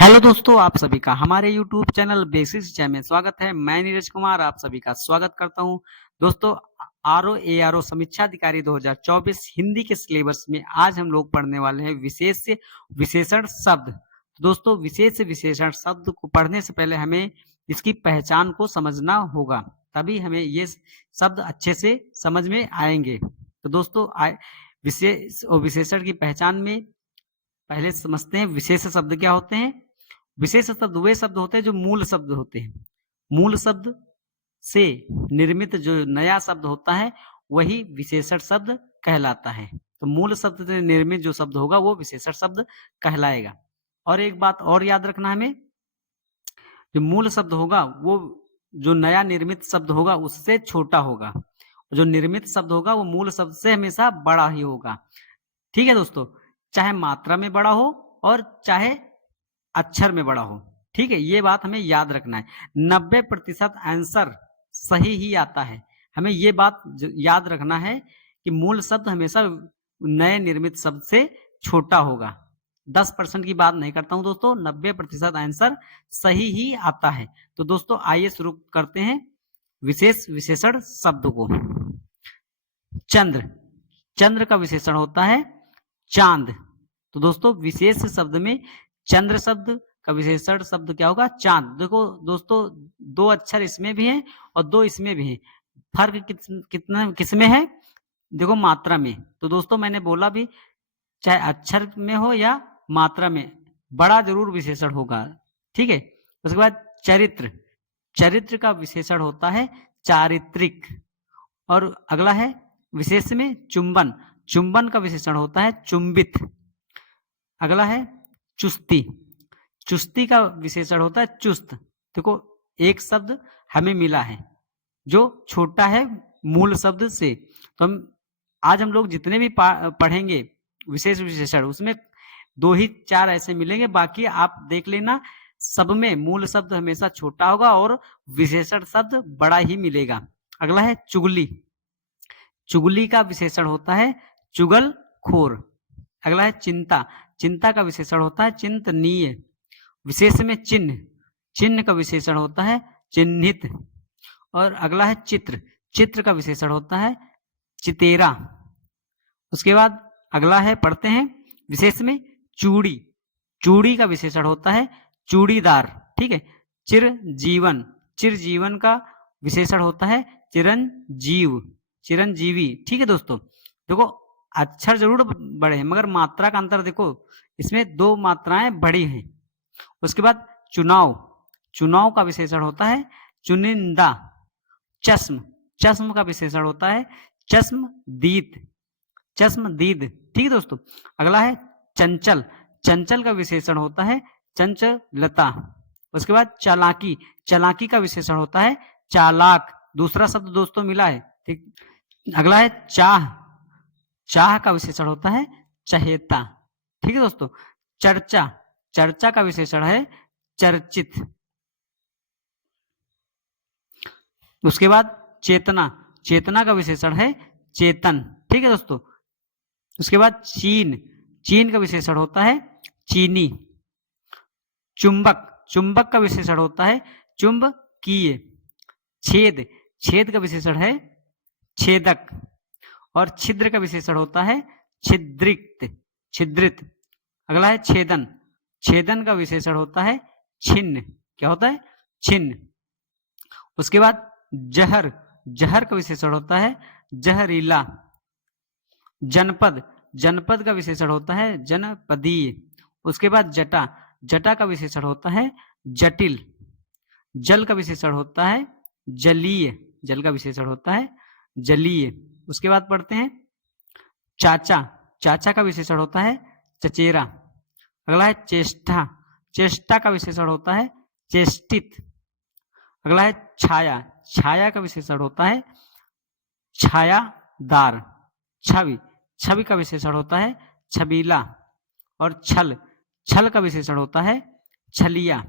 Hello दोस्तों, आप सभी का हमारे YouTube चैनल बेसिक शिक्षा में स्वागत है। मैं नीरज कुमार आप सभी का स्वागत करता हूं। दोस्तों, आरओ समीक्षा अधिकारी 2024 हिंदी के सिलेबस में आज हम लोग पढ़ने वाले हैं विशेष से विशेषण शब्द। दोस्तों, विशेष से विशेषण शब्द को पढ़ने से पहले हमें इसकी पहचान को समझना होगा, तभी हमें ये शब्द अच्छे से समझ में आएंगे। तो दोस्तों, विशेष और विशेषण की पहचान में पहले समझते हैं विशेष शब्द क्या होते हैं। विशेष शब्द वे शब्द होते हैं जो मूल शब्द होते हैं। मूल शब्द से निर्मित जो नया शब्द होता है वही विशेषण शब्द कहलाता है। तो मूल शब्द से निर्मित जो शब्द होगा वो विशेषण शब्द कहलाएगा। और एक बात और याद रखना हमें, जो मूल शब्द होगा वो जो नया निर्मित शब्द होगा उससे छोटा होगा। जो निर्मित शब्द होगा वो मूल शब्द से हमेशा बड़ा ही होगा। ठीक है दोस्तों, चाहे मात्रा में बड़ा हो और चाहे अक्षर में बड़ा हो। ठीक है, ये बात हमें याद रखना है। 90% आंसर सही ही आता है। हमें ये बात याद रखना है कि मूल शब्द हमेशा नए निर्मित शब्द से छोटा होगा। 10% की बात नहीं करता हूं दोस्तों, 90% आंसर सही ही आता है। तो दोस्तों, आइए शुरू करते हैं विशेष विशेषण शब्द को। चंद्र, चंद्र का विशेषण होता है चांद। तो दोस्तों, विशेष शब्द में चंद्र शब्द का विशेषण शब्द क्या होगा? चांद। देखो दोस्तों, दो अक्षर इसमें भी हैं और दो इसमें भी हैं। फर्क कितना किसमें है? देखो, मात्रा में। तो दोस्तों, मैंने बोला भी चाहे अक्षर में हो या मात्रा में, बड़ा जरूर विशेषण होगा। ठीक है। उसके बाद चरित्र, चरित्र का विशेषण होता है चारित्रिक। और अगला है विशेष में चुंबन, चुंबन का विशेषण होता है चुंबित। अगला है चुस्ती, चुस्ती का विशेषण होता है चुस्त। देखो, एक शब्द हमें मिला है जो छोटा है मूल शब्द से। तो आज हम लोग जितने भी पढ़ेंगे विशेष विशेषण, उसमें 2 ही 4 ऐसे मिलेंगे, बाकी आप देख लेना सब में मूल शब्द हमेशा छोटा होगा और विशेषण शब्द बड़ा ही मिलेगा। अगला है चुगली, चुगली का विशेषण होता है चुगलखोर। अगला है चिंता, चिंता का विशेषण होता है चिंतनीय। विशेष में चिन्ह, चिन्ह का विशेषण होता है चिन्हित। और अगला है चित्र, चित्र का विशेषण होता है चितेरा। उसके बाद अगला है, पढ़ते हैं विशेष में चूड़ी, चूड़ी का विशेषण होता है चूड़ीदार। ठीक है। चिरजीवन, चिरजीवन का विशेषण होता है चिरंजीव, चिरंजीवी। ठीक है दोस्तों, देखो अक्षर जरूर बड़े हैं मगर मात्रा का अंतर देखो, इसमें 2 मात्राएं बड़ी हैं। उसके बाद चुनाव, चुनाव का विशेषण होता है चुनिंदा। चश्म, चश्म का विशेषण होता है चश्मदीद, चश्मदीद। ठीक है दोस्तों। अगला है चंचल, चंचल का विशेषण होता है चंचलता। उसके बाद चालाकी, चालाकी का विशेषण होता है चालाक। दूसरा शब्द दोस्तों मिला है। ठीक। अगला है चाह, चाह का विशेषण होता है चहेता। ठीक है दोस्तों। चर्चा, चर्चा का विशेषण है चर्चित। उसके बाद चेतना, चेतना का विशेषण है चेतन। ठीक है दोस्तों। उसके बाद चीन, चीन का विशेषण होता है चीनी। चुंबक, चुंबक का विशेषण होता है चुंबकीय। छेद, छेद का विशेषण है छेदक। और छिद्र का विशेषण होता है छिद्रित, छिद्रित। अगला है छेदन, छेदन का विशेषण होता है छिन्न। क्या होता है? छिन्न। उसके बाद जहर, जहर का विशेषण होता है जहरीला। जनपद, जनपद का विशेषण होता है जनपदीय। उसके बाद जटा, जटा का विशेषण होता है जटिल। जल का विशेषण होता है जलीय, जल का विशेषण होता है जलीय। उसके बाद पढ़ते हैं चाचा, चाचा का विशेषण होता है चचेरा। अगला है चेष्टा, चेष्टा का विशेषण होता है चेष्टित। अगला है छाया, छाया का विशेषण होता है छायादार। छवि, छवि का विशेषण होता है छबीला। और छल, छल का विशेषण होता है छलिया।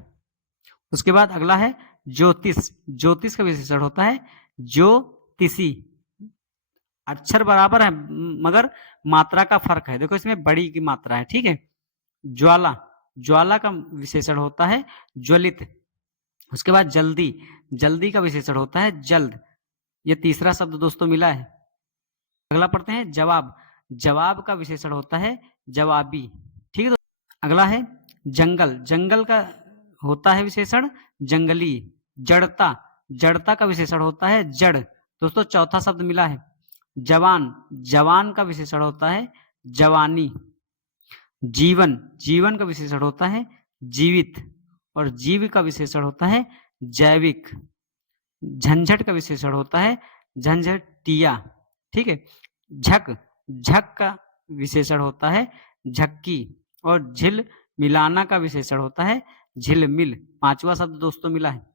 उसके बाद अगला है ज्योतिष, ज्योतिष का विशेषण होता है ज्योतिषी। अक्षर बराबर है मगर मात्रा का फर्क है। देखो, इसमें बड़ी की मात्रा है। ठीक है। ज्वाला, ज्वाला का विशेषण होता है ज्वलित। उसके बाद जल्दी, जल्दी का विशेषण होता है जल्द। ये तीसरा शब्द दोस्तों मिला है। अगला पढ़ते हैं जवाब, जवाब का विशेषण होता है जवाबी। ठीक है, अगला है जंगल, जंगल का होता है विशेषण जंगली। जड़ता, जड़ता का विशेषण होता है जड़। दोस्तों चौथा शब्द मिला है जवान, जवान का विशेषण होता है जवानी। जीवन, जीवन का विशेषण होता है जीवित। और जीव का विशेषण होता है जैविक। झंझट का विशेषण होता है झंझटिया। ठीक है, झक, झक का विशेषण होता है झक्की। और झिल मिलाना का विशेषण होता है झिलमिल। पांचवा शब्द दोस्तों मिला है।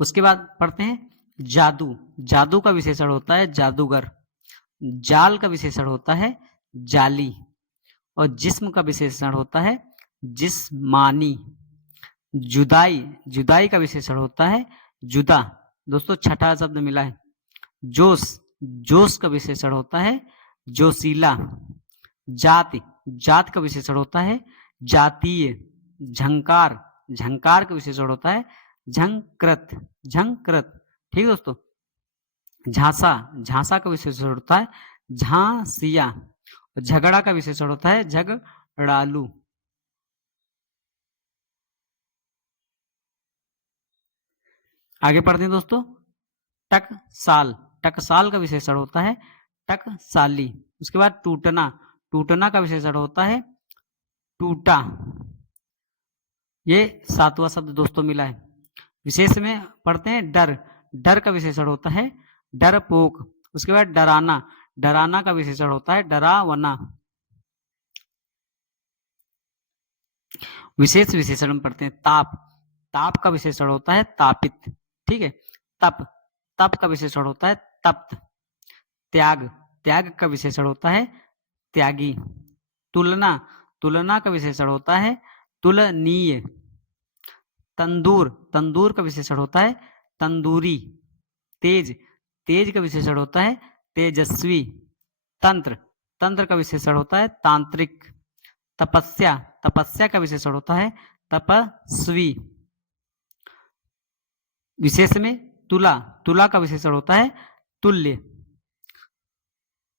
उसके बाद पढ़ते हैं जादू, जादू का विशेषण होता है जादूगर। जाल का विशेषण होता है जाली। और जिस्म का विशेषण होता है जिस्मानी। जुदाई, जुदाई का विशेषण होता है जुदा। दोस्तों छठा शब्द मिला है जोश, जोश का विशेषण होता है जोशीला। जाति, जात का विशेषण होता है जातीय। झंकार, झंकार का विशेषण होता है झंकृत, झंकृत। ठीक है दोस्तों, झांसा, झांसा का विशेषण होता है झांसिया। झगड़ा का विशेषण होता है झगड़ालू। आगे पढ़ते हैं दोस्तों टकसाल, टकसाल का विशेषण होता है टकसाली। उसके बाद टूटना, टूटना का विशेषण होता है टूटा। ये सातवां शब्द दोस्तों मिला है। विशेष में पढ़ते हैं डर, डर का विशेषण होता है डरपोक। उसके बाद डराना, डराना का विशेषण होता है डरावना। विशेष विशेषण में पढ़ते हैं ताप, ताप का विशेषण होता है तापित। ठीक है, तप, तप का विशेषण होता है तप्त। त्याग, त्याग का विशेषण होता है त्यागी। तुलना, तुलना का विशेषण होता है तुलनीय। तंदूर, तंदूर का विशेषण होता है तंदूरी। तेज, तेज का विशेषण होता है तेजस्वी। तंत्र, तंत्र का विशेषण होता है तांत्रिक। तपस्या, तपस्या का विशेषण होता है तपस्वी। विशेष में तुला, तुला का विशेषण होता है तुल्य।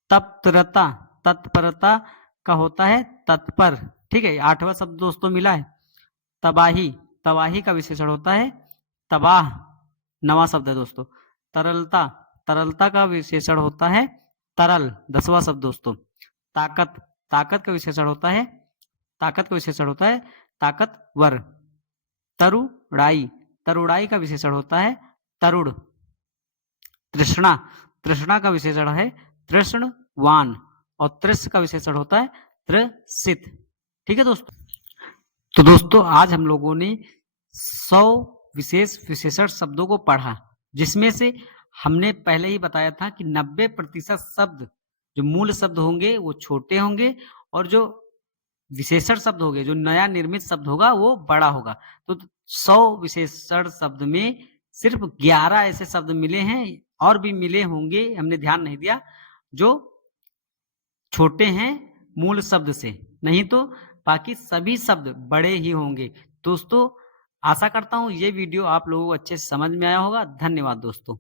तत्परता, तत्परता का होता है तत्पर। ठीक है, आठवां शब्द दोस्तों मिला है तबाही, तबाही का विशेषण होता है तबाह। नवा शब्द है दोस्तों तरलता, तरलता का विशेषण होता है तरल। दसवां शब्द दोस्तों ताकत, ताकत का विशेषण होता है, ताकत का विशेषण होता है ताकतवर। तरुड़ाई, तरुड़ाई का विशेषण होता है तरुड़। तृष्णा, तृष्णा का विशेषण है तृष्णवान। और तृष का विशेषण होता है त्रसित। ठीक है दोस्तों, तो दोस्तों आज हम लोगों ने 100 विशेष विशेषण शब्दों को पढ़ा, जिसमें से हमने पहले ही बताया था कि 90% शब्द जो मूल शब्द होंगे वो छोटे होंगे, और जो विशेषण शब्द होंगे, जो नया निर्मित शब्द होगा, वो बड़ा होगा। तो 100 विशेषण शब्द में सिर्फ 11 ऐसे शब्द मिले हैं, और भी मिले होंगे, हमने ध्यान नहीं दिया, जो छोटे हैं मूल शब्द से, नहीं तो बाकी सभी शब्द बड़े ही होंगे। दोस्तों आशा करता हूं ये वीडियो आप लोगों को अच्छे से समझ में आया होगा। धन्यवाद दोस्तों।